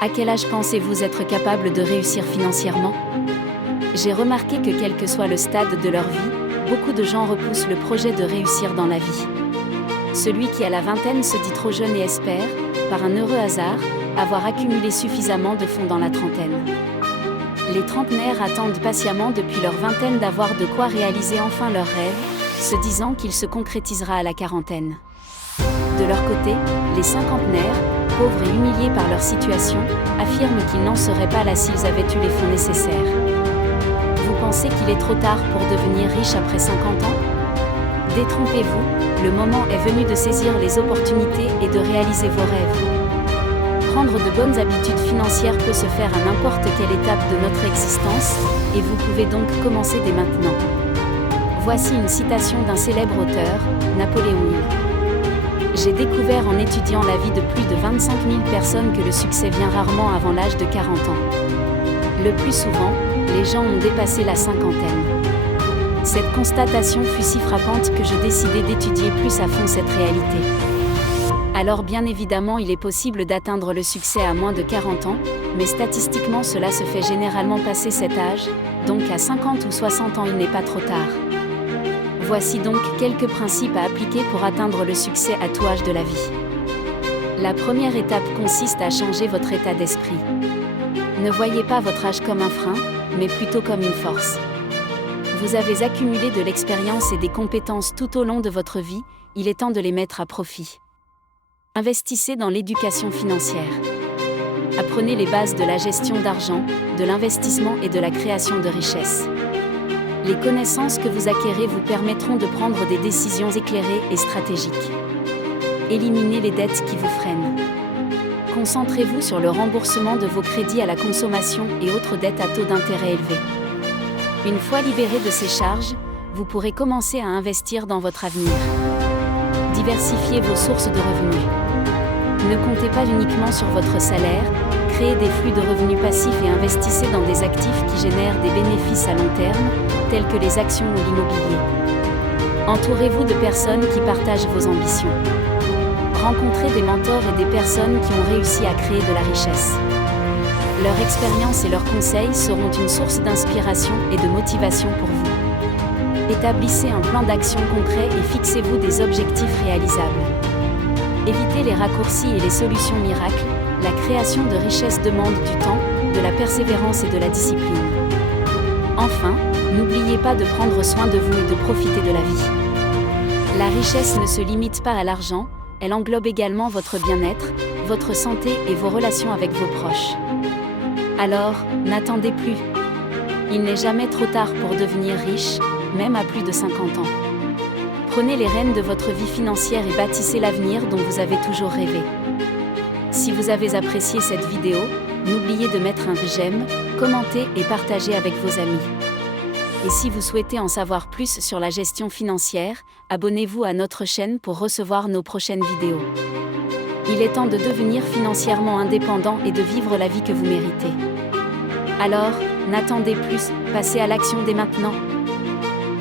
À quel âge pensez-vous être capable de réussir financièrement? J'ai remarqué que quel que soit le stade de leur vie, beaucoup de gens repoussent le projet de réussir dans la vie. Celui qui a la vingtaine se dit trop jeune et espère, par un heureux hasard, avoir accumulé suffisamment de fonds dans la trentaine. Les trentenaires attendent patiemment depuis leur vingtaine d'avoir de quoi réaliser enfin leurs rêves, se disant qu'il se concrétisera à la quarantaine. De leur côté, les cinquantenaires, pauvres et humiliés par leur situation, affirment qu'ils n'en seraient pas là s'ils avaient eu les fonds nécessaires. Vous pensez qu'il est trop tard pour devenir riche après 50 ans? Détrompez-vous, le moment est venu de saisir les opportunités et de réaliser vos rêves. Prendre de bonnes habitudes financières peut se faire à n'importe quelle étape de notre existence, et vous pouvez donc commencer dès maintenant. Voici une citation d'un célèbre auteur, Napoléon Hill. J'ai découvert en étudiant la vie de plus de 25 000 personnes que le succès vient rarement avant l'âge de 40 ans. Le plus souvent, les gens ont dépassé la cinquantaine. Cette constatation fut si frappante que je décidai d'étudier plus à fond cette réalité. Alors bien évidemment il est possible d'atteindre le succès à moins de 40 ans, mais statistiquement cela se fait généralement passer cet âge, donc à 50 ou 60 ans il n'est pas trop tard. Voici donc quelques principes à appliquer pour atteindre le succès à tout âge de la vie. La première étape consiste à changer votre état d'esprit. Ne voyez pas votre âge comme un frein, mais plutôt comme une force. Vous avez accumulé de l'expérience et des compétences tout au long de votre vie, il est temps de les mettre à profit. Investissez dans l'éducation financière. Apprenez les bases de la gestion d'argent, de l'investissement et de la création de richesses. Les connaissances que vous acquérez vous permettront de prendre des décisions éclairées et stratégiques. Éliminez les dettes qui vous freinent. Concentrez-vous sur le remboursement de vos crédits à la consommation et autres dettes à taux d'intérêt élevés. Une fois libéré de ces charges, vous pourrez commencer à investir dans votre avenir. Diversifiez vos sources de revenus. Ne comptez pas uniquement sur votre salaire, créez des flux de revenus passifs et investissez dans des actifs qui génèrent des bénéfices à long terme, tels que les actions ou l'immobilier. Entourez-vous de personnes qui partagent vos ambitions. Rencontrez des mentors et des personnes qui ont réussi à créer de la richesse. Leur expérience et leurs conseils seront une source d'inspiration et de motivation pour vous. Établissez un plan d'action concret et fixez-vous des objectifs réalisables. Évitez les raccourcis et les solutions miracles, la création de richesses demande du temps, de la persévérance et de la discipline. Enfin, n'oubliez pas de prendre soin de vous et de profiter de la vie. La richesse ne se limite pas à l'argent, elle englobe également votre bien-être, votre santé et vos relations avec vos proches. Alors, n'attendez plus. Il n'est jamais trop tard pour devenir riche, même à plus de 50 ans. Prenez les rênes de votre vie financière et bâtissez l'avenir dont vous avez toujours rêvé. Si vous avez apprécié cette vidéo, n'oubliez de mettre un j'aime, commenter et partager avec vos amis. Et si vous souhaitez en savoir plus sur la gestion financière, abonnez-vous à notre chaîne pour recevoir nos prochaines vidéos. Il est temps de devenir financièrement indépendant et de vivre la vie que vous méritez. Alors, n'attendez plus, passez à l'action dès maintenant.